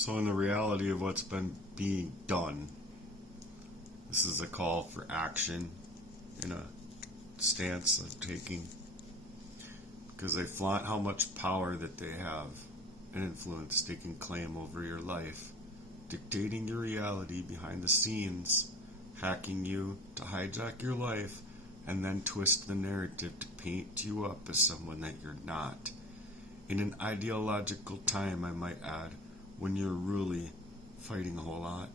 So in the reality of what's been being done, this is a call for action in a stance of taking, because they flaunt how much power that they have and influence they can claim over your life, dictating your reality behind the scenes, hacking you to hijack your life, and then twist the narrative to paint you up as someone that you're not. In an ideological time, I might add, when you're really fighting a whole lot.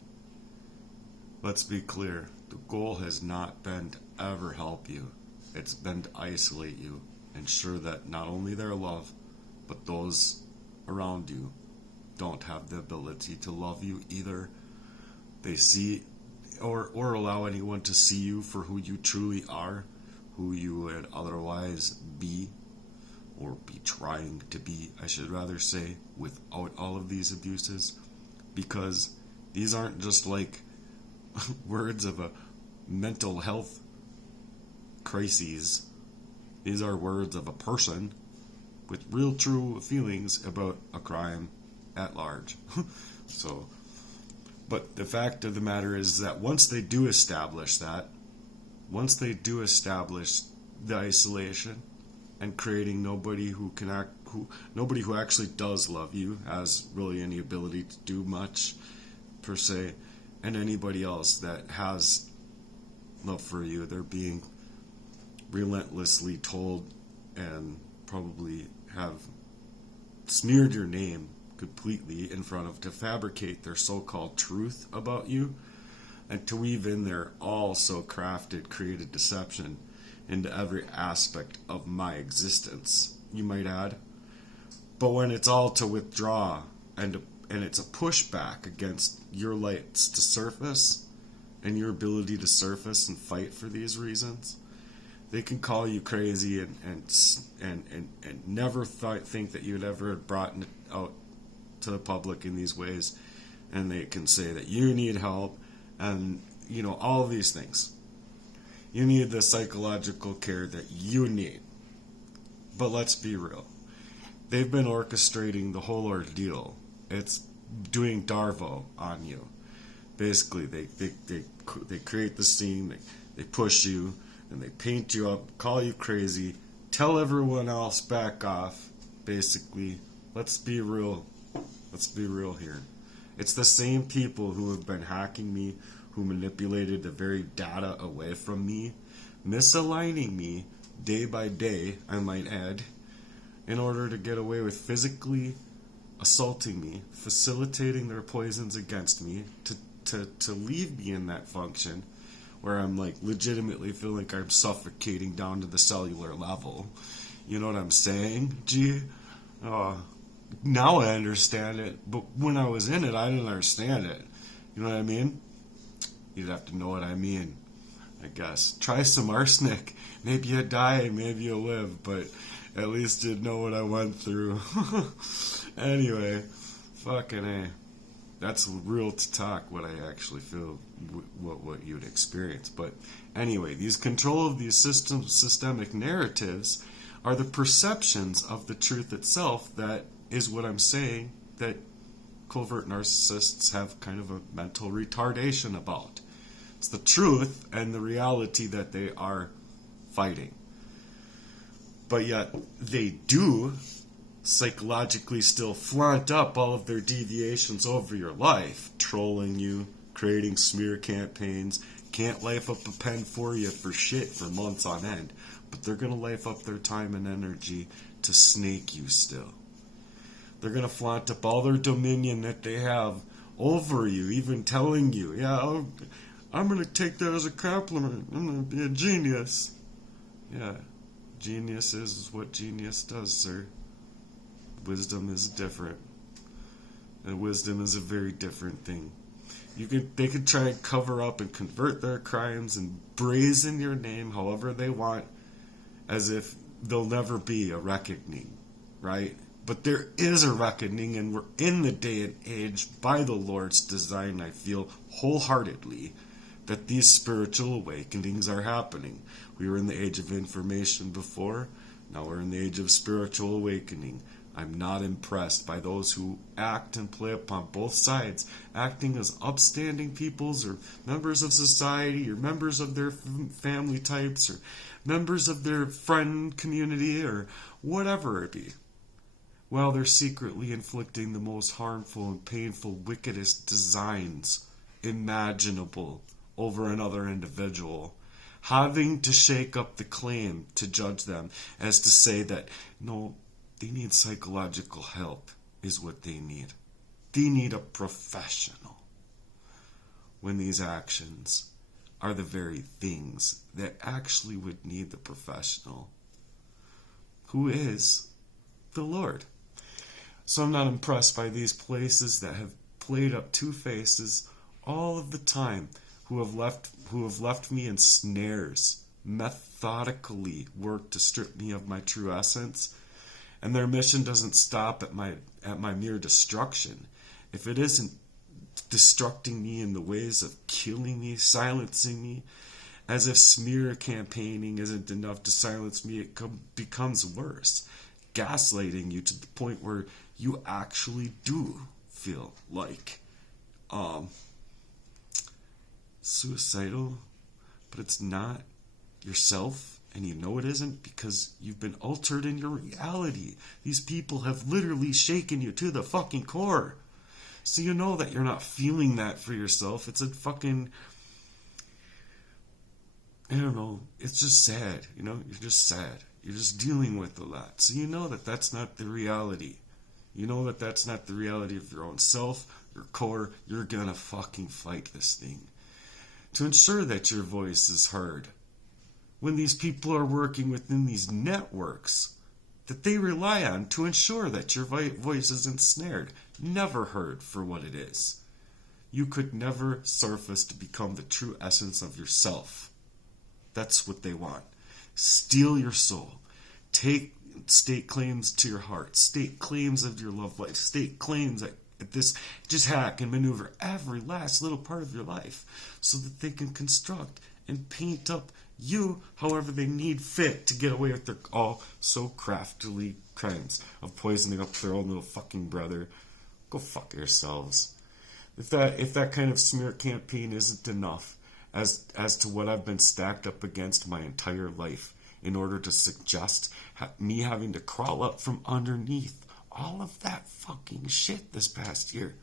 Let's be clear, the goal has not been to ever help you. It's been to isolate you, ensure that not only their love, but those around you don't have the ability to love you either. They see or allow anyone to see you for who you truly are, who you would otherwise be, or be trying to be, I should rather say, without all of these abuses, because these aren't just like words of a mental health crises. These are words of a person with real true feelings about a crime at large. But the fact of the matter is that once they do establish the isolation and creating nobody who actually does love you, has really any ability to do much per se, and anybody else that has love for you, they're being relentlessly told and probably have smeared your name completely in front of to fabricate their so-called truth about you and to weave in their all so crafted, created deception into every aspect of my existence, you might add. But when it's all to withdraw and it's a pushback against your lights to surface and your ability to surface and fight for these reasons, they can call you crazy and never think that you'd ever have brought it out to the public in these ways, and they can say that you need help and all of these things. You need the psychological care that you need. But let's be real. They've been orchestrating the whole ordeal. It's doing Darvo on you. Basically, they create the scene, they push you, and they paint you up, call you crazy, tell everyone else back off. Basically, let's be real. Let's be real here. It's the same people who have been hacking me, who manipulated the very data away from me, misaligning me day by day, I might add, in order to get away with physically assaulting me, facilitating their poisons against me, to leave me in that function where I'm like legitimately feeling like I'm suffocating down to the cellular level. You know what I'm saying? Gee, now I understand it, but when I was in it, I didn't understand it. You know what I mean? You'd have to know what I mean, I guess. Try some arsenic. Maybe you die, maybe you live, but at least you'd know what I went through. Anyway, fucking A. That's real to talk, what I actually feel, what you'd experience. But anyway, these control of these systemic narratives are the perceptions of the truth itself. That is what I'm saying, that covert narcissists have kind of a mental retardation about. It's the truth and the reality that they are fighting. But yet they do psychologically still flaunt up all of their deviations over your life, trolling you, creating smear campaigns, can't life up a pen for you for shit for months on end, but they're going to life up their time and energy to snake you still. They're going to flaunt up all their dominion that they have over you, even telling you, yeah, I'm going to take that as a compliment. I'm going to be a genius. Yeah, genius is what genius does, sir. Wisdom is different. And wisdom is a very different thing. They could try and cover up and convert their crimes and brazen your name however they want, as if there'll never be a reckoning, right? But there is a reckoning, and we're in the day and age by the Lord's design, I feel wholeheartedly, that these spiritual awakenings are happening. We were in the age of information before, now we're in the age of spiritual awakening. I'm not impressed by those who act and play upon both sides, acting as upstanding peoples or members of society or members of their family types or members of their friend community or whatever it be, while they're secretly inflicting the most harmful and painful, wickedest designs imaginable over another individual, having to shake up the claim to judge them as to say that, no, they need psychological help is what they need. They need a professional. When these actions are the very things that actually would need the professional, who is the Lord. So I'm not impressed by these places that have played up two faces all of the time, who have left me in snares, methodically work to strip me of my true essence. And their mission doesn't stop at my mere destruction. If it isn't destructing me in the ways of killing me, silencing me, as if smear campaigning isn't enough to silence me, it becomes worse, gaslighting you to the point where you actually do feel like suicidal, but it's not yourself. And you know it isn't because you've been altered in your reality. These people have literally shaken you to the fucking core. So you know that you're not feeling that for yourself. It's a fucking, I don't know, it's just sad. You're just sad. You're just dealing with a lot. So you know that that's not the reality. You know that that's not the reality of your own self, your core. You're gonna fucking fight this thing to ensure that your voice is heard. When these people are working within these networks that they rely on to ensure that your voice is ensnared, never heard for what it is. You could never surface to become the true essence of yourself. That's what they want. Steal your soul. State claims to your heart. State claims of your love life. State claims at this. Just hack and maneuver every last little part of your life so that they can construct and paint up you however they need fit to get away with their all so craftily crimes of poisoning up their own little fucking brother. Go fuck yourselves. If that kind of smear campaign isn't enough as to what I've been stacked up against my entire life in order to suggest me having to crawl up from underneath all of that fucking shit this past year.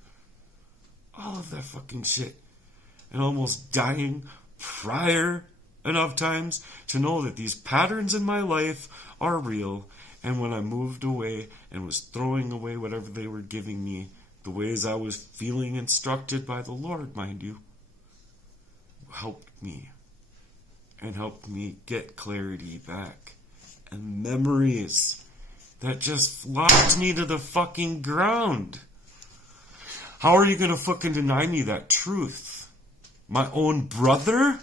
All of that fucking shit. And almost dying prior enough times to know that these patterns in my life are real. And when I moved away and was throwing away whatever they were giving me, the ways I was feeling instructed by the Lord, mind you, helped me. And helped me get clarity back. And memories that just flopped me to the fucking ground. How are you going to fucking deny me that truth? My own brother?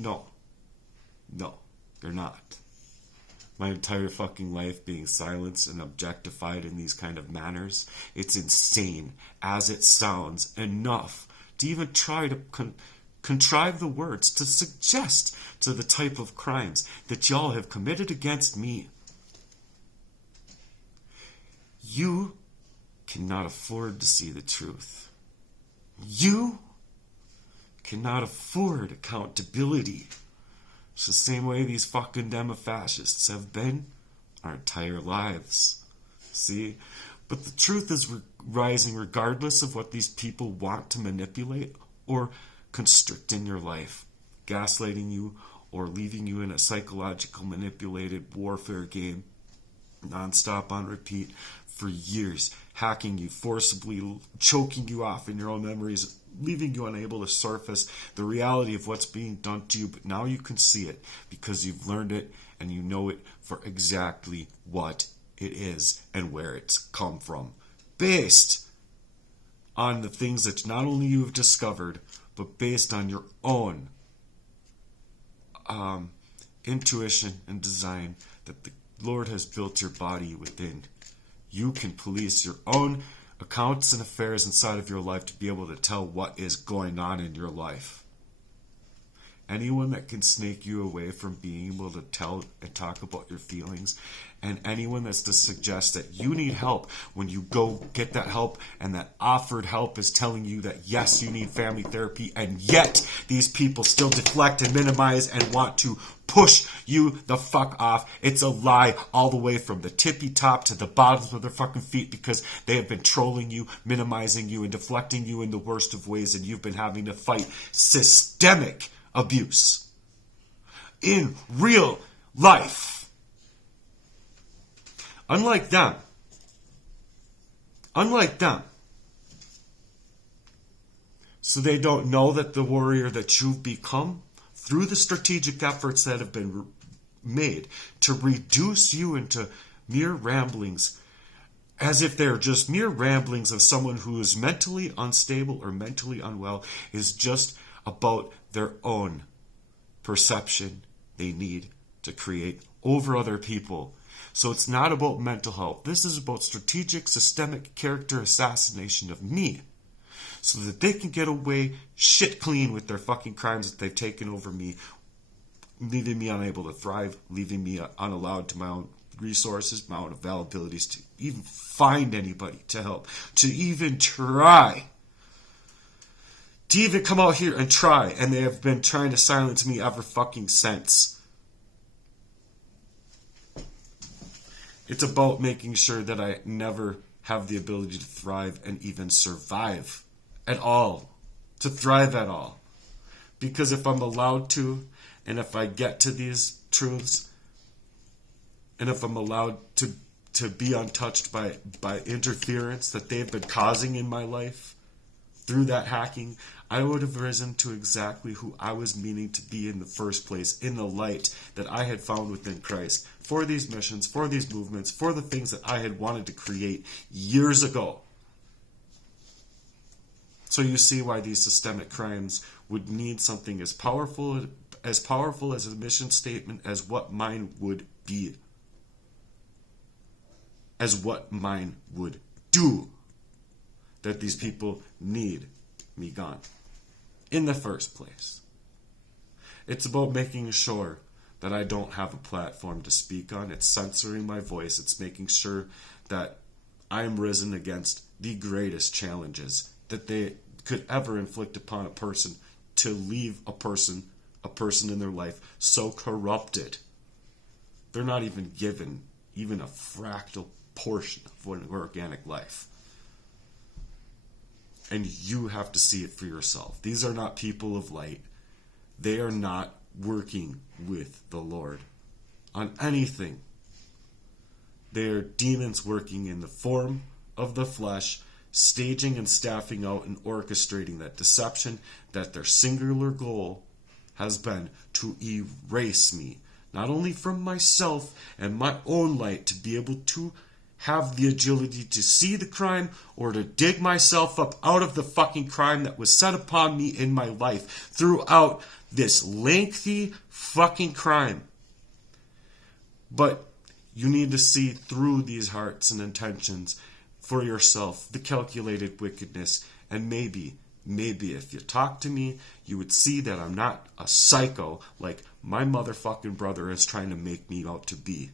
No, you're not. My entire fucking life being silenced and objectified in these kind of manners, it's insane as it sounds enough to even try to contrive the words to suggest to the type of crimes that y'all have committed against me. You cannot afford to see the truth. You cannot afford accountability. It's the same way these fucking demo-fascists have been our entire lives. See? But the truth is rising regardless of what these people want to manipulate or constrict in your life, gaslighting you or leaving you in a psychological manipulated warfare game, nonstop on repeat for years, hacking you, forcibly choking you off in your own memories, leaving you unable to surface the reality of what's being done to you. But now you can see it because you've learned it and you know it for exactly what it is and where it's come from, based on the things that not only you have discovered, but based on your own intuition and design that the Lord has built your body within. You can police your own accounts and affairs inside of your life to be able to tell what is going on in your life. anyone that can snake you away from being able to tell and talk about your feelings, and anyone that's to suggest that you need help when you go get that help, and that offered help is telling you that yes, you need family therapy, and yet these people still deflect and minimize and want to push you the fuck off. It's a lie all the way from the tippy top to the bottoms of their fucking feet, because they have been trolling you, minimizing you, and deflecting you in the worst of ways, and you've been having to fight systemic abuse in real life. Unlike them. So they don't know that the warrior that you've become, through the strategic efforts that have been made to reduce you into mere ramblings, as if they're just mere ramblings of someone who is mentally unstable or mentally unwell, is just about their own perception they need to create over other people. So it's not about mental health. This is about strategic, systemic character assassination of me, so that they can get away shit clean with their fucking crimes that they've taken over me, leaving me unable to thrive, leaving me unallowed to my own resources, my own availabilities to even find anybody to help, to even try, to even come out here and try. And they have been trying to silence me ever fucking since. It's about making sure that I never have the ability to thrive and even survive at all, to thrive at all. Because if I'm allowed to, and if I get to these truths, and if I'm allowed to be untouched by interference that they've been causing in my life through that hacking, I would have risen to exactly who I was meaning to be in the first place, in the light that I had found within Christ, for these missions, for these movements, for the things that I had wanted to create years ago. So you see why these systemic crimes would need something as powerful as a mission statement as what mine would be, as what mine would do, that these people need me gone in the first place. It's about making sure that I don't have a platform to speak on. It's censoring my voice. It's making sure that I'm risen against the greatest challenges that they could ever inflict upon a person, to leave a person in their life so corrupted they're not even given even a fractal portion of an organic life. And you have to see it for yourself. These are not people of light. They are not working with the Lord on anything. They are demons working in the form of the flesh, staging and staffing out and orchestrating that deception, that their singular goal has been to erase me, not only from myself and my own light, to be able to have the agility to see the crime or to dig myself up out of the fucking crime that was set upon me in my life throughout this lengthy fucking crime. But you need to see through these hearts and intentions for yourself, the calculated wickedness, and maybe if you talk to me, you would see that I'm not a psycho like my motherfucking brother is trying to make me out to be.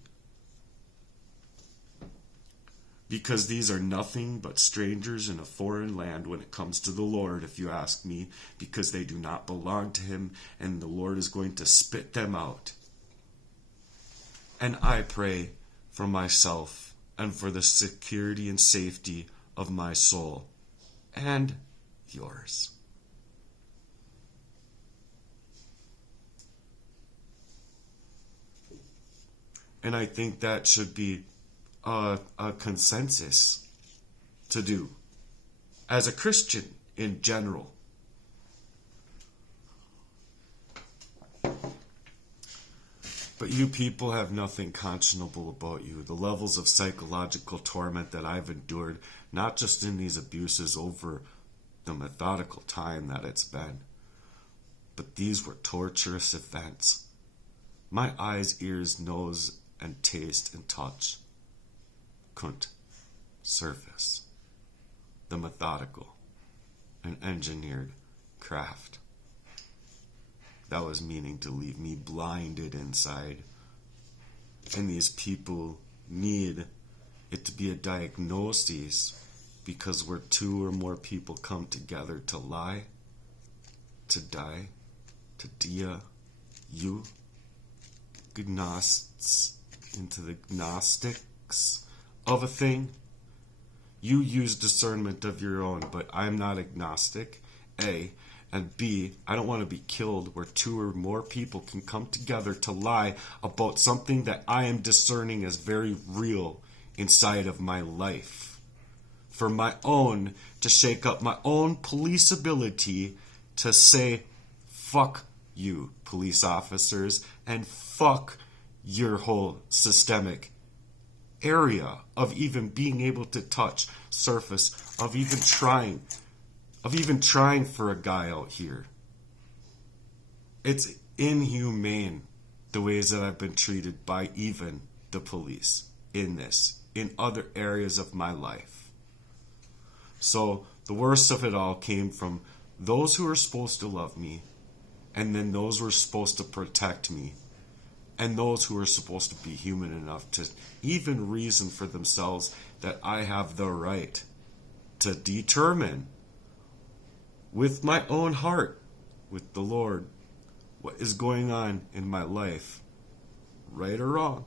Because these are nothing but strangers in a foreign land when it comes to the Lord, if you ask me, because they do not belong to Him, and the Lord is going to spit them out. And I pray for myself and for the security and safety of my soul and yours. And I think that should be a consensus to do as a Christian in general. But you people have nothing conscionable about you. The levels of psychological torment that I've endured, not just in these abuses over the methodical time that it's been, but these were torturous events. My eyes, ears, nose, and taste and touch couldn't surface the methodical and engineered craft that was meaning to leave me blinded inside. And these people need it to be a diagnosis, because where two or more people come together to lie, to die, to dia, you, gnosts, into the gnostics of a thing. You use discernment of your own, but I'm not agnostic, A. And B, I don't want to be killed where two or more people can come together to lie about something that I am discerning as very real inside of my life. For my own, to shake up my own police ability to say, fuck you, police officers, and fuck your whole systemic area of even being able to touch surface, of even trying for a guy out here. It's inhumane the ways that I've been treated by even the police in other areas of my life. So the worst of it all came from those who were supposed to love me, and then those who were supposed to protect me, and those who are supposed to be human enough to even reason for themselves that I have the right to determine with my own heart, with the Lord, what is going on in my life, right or wrong.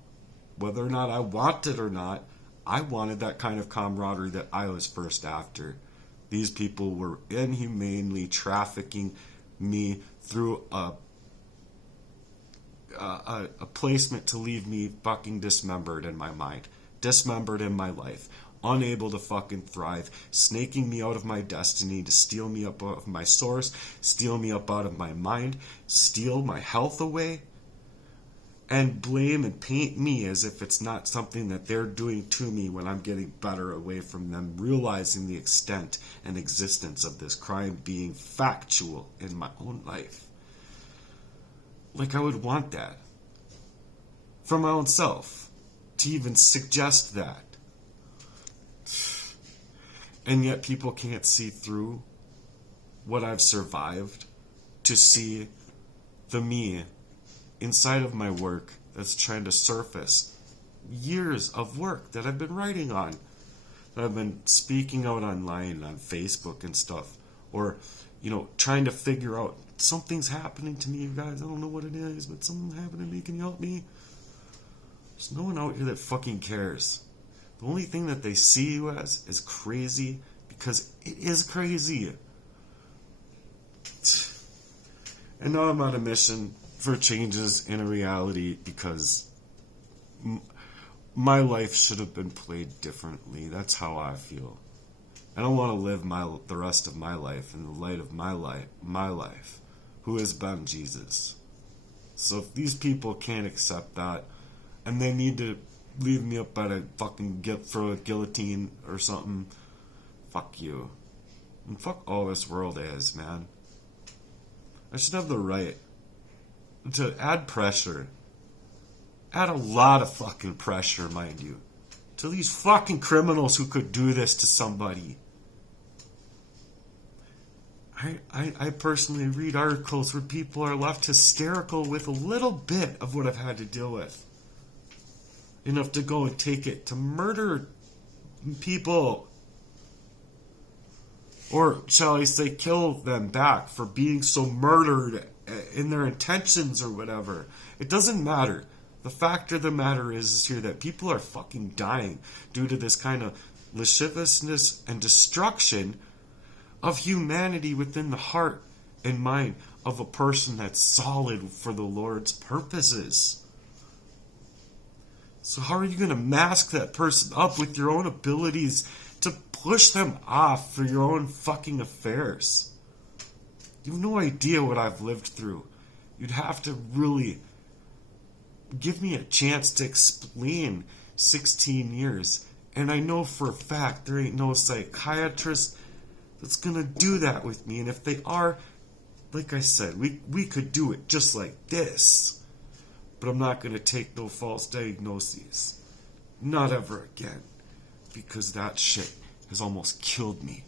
Whether or not I want it or not, I wanted that kind of camaraderie that I was first after. These people were inhumanely trafficking me through a placement to leave me fucking dismembered in my mind, dismembered in my life, unable to fucking thrive, snaking me out of my destiny to steal me up out of my source, steal me up out of my mind, steal my health away, and blame and paint me as if it's not something that they're doing to me when I'm getting better away from them, realizing the extent and existence of this crime being factual in my own life. Like I would want that for my own self, to even suggest that. And yet people can't see through what I've survived to see the me inside of my work that's trying to surface years of work that I've been writing on, that I've been speaking out online on Facebook and stuff, or trying to figure out something's happening to me, you guys. I don't know what it is, but something's happening to me. Can you help me? There's no one out here that fucking cares. The only thing that they see you as is crazy, because it is crazy. And now I'm on a mission for changes in a reality, because my life should have been played differently. That's how I feel. I don't want to live the rest of my life in the light of my life, who has been Jesus. So if these people can't accept that, and they need to leave me up at a fucking for a guillotine or something, fuck you. And fuck all this world is, man. I should have the right to add pressure. Add a lot of fucking pressure, mind you, to these fucking criminals who could do this to somebody. I personally read articles where people are left hysterical with a little bit of what I've had to deal with. Enough to go and take it to murder people. Or shall I say, kill them back for being so murdered in their intentions or whatever. It doesn't matter. The fact of the matter is here that people are fucking dying due to this kind of lasciviousness and destruction of humanity within the heart and mind of a person that's solid for the Lord's purposes. So how are you going to mask that person up with your own abilities to push them off for your own fucking affairs? You have no idea what I've lived through. You'd have to really give me a chance to explain 16 years. And I know for a fact there ain't no psychiatrist that's going to do that with me. And if they are, like I said, we could do it just like this. But I'm not going to take no false diagnoses. Not ever again. Because that shit has almost killed me.